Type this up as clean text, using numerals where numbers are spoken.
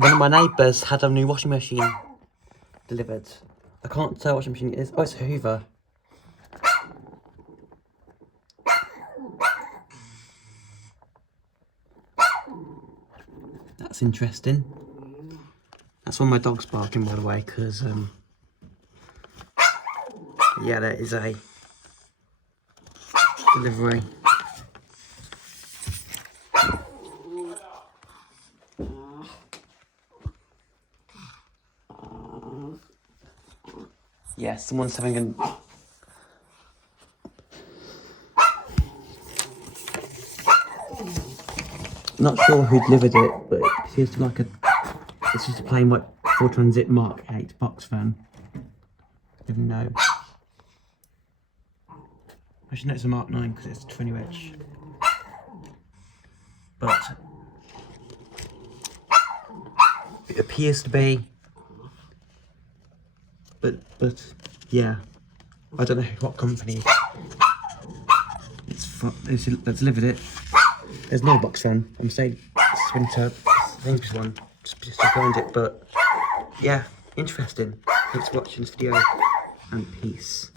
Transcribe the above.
One of my neighbours had a new washing machine delivered. I can't tell what washing machine it is. Oh, it's a Hoover. That's interesting. That's one of my dogs barking, by the way, because yeah, there is a delivery. Yeah, someone's having a... Not sure who delivered it, but it appears to be like a... It's just a plain white 4-transit Mark 8 box fan. I don't even know. I should know it's a Mark 9 because it's 20 inch. But it appears to be. But yeah, I don't know what company that delivered it. There's no box fan. I'm saying it's winter. Neighbour's one. Just to find it, but yeah, interesting. Thanks for watching this video, and peace.